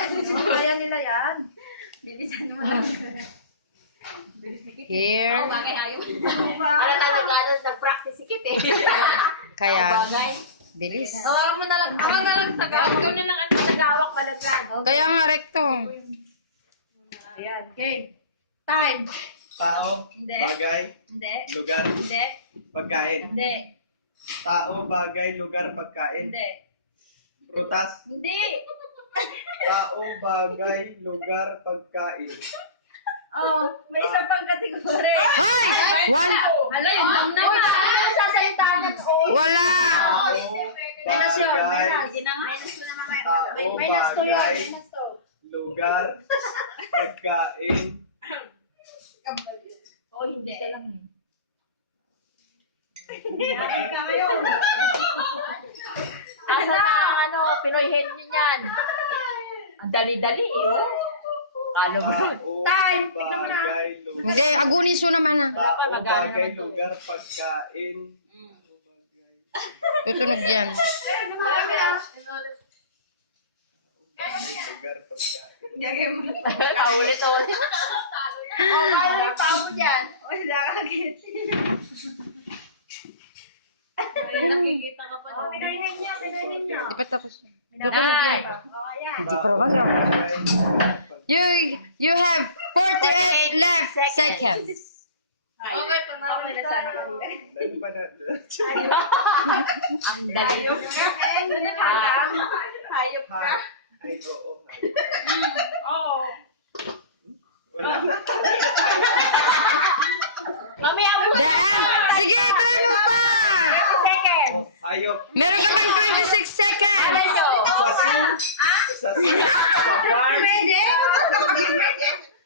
Kaya nila yan. Bilisan mo lang. Here. Ako bagay, ayaw. Ala tayo nag-practice si Kit eh. Kaya, Ako bagay. bilis. Hawakan mo na lang. Hawakan na lang sa gawak. Ikaw na lang at nagawak balat-lat. Kaya nga, recto. Ayan, okay. Time. Tao, Hindi. bagay, Hindi. lugar, Hindi. pagkain. Hindi. Tao, bagay, lugar, pagkain. Hindi. Prutas. Hindi. Tao, bagay, lugar, pagkain. Oh, may isa pang kategory. Wala. Ala, yung lang na. Ano sasalita niyan? Wala. Tao, Minus yun. bagay, Minus ko naman. Tao, Minus to yun. bagay, Minus to. lugar, pagkain. Oh, hindi. Asa na ang ano, Pinoy Henry niyan. Ang dali-dali eh. Kalo mo nun. Tao, Time. Tignan mo na. bagay, lugar, Hindi, agunin mo naman na. Wala pa, tao, magana bagay, naman to. lugar, pagkain. Tutunog yan. Lugar, pagkain. Paulit ako. Oh, paano yung pao mo dyan? Wala kagit. Nakikita ka pa Oh, pinoyhin niyo. Pinoyhin niyo. Di pa tapos. Nine. Oh, yan. Tao, bagay, lugar, You have 48 left seconds. Okay, panawin na sana kami. Dali pa na. Ang dali. Hayop ka. Ay, oo. Oo. Wala na. Mamaya mo. Sige, tayo mo pa! 30 seconds. Hayop. Meron ka pang 26 seconds! Alay nyo. Sa Pwede?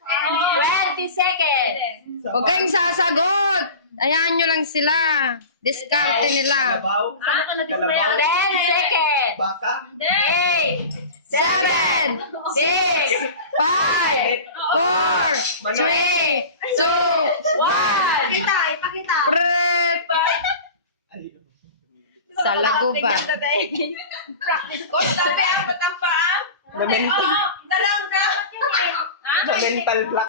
20 seconds. Huwag kayong sasagot! Ayahan nyo lang sila. Diskarte nila. Kalabaw. Ano ka na-display? Kalabaw. 10 seconds. Baka. 8, 7, 6, 5, 4, 3, 2, 1. Ipakita, ipakita. Ay, Sa laguban. Practice ko. Sabi ang paa. Na mental, Dalang dapat yun eh. na mental block.